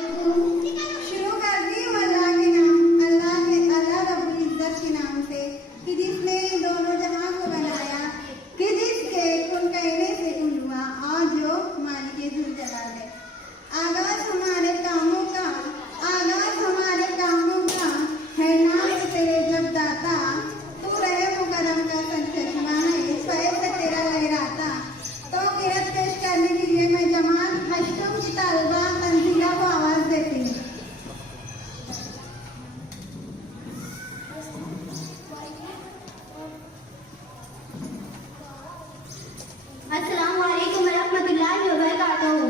शुरू कर दी हूँ अल्लाह के नाम, अल्लाह रब्बुल इज्जत के नाम से, कि जिसने दोनों जहां को बनाया, कि जिसके कुल कहने से कुल हुआ, और जो मालिक जुल जलाल है। आगाज हमारे कामों का है नाम तेरे जब दाता, तू रहे मुकरम का संचश्मा है, स्वयं से तेरा लहराता। तो किरत पेश करने के लिए मैं जमात हश्तम की तालबा तंजीला को आवाज देती हूँ। अस्सलाम वालेकुम रहमतुल्लाहि व बरकातहू।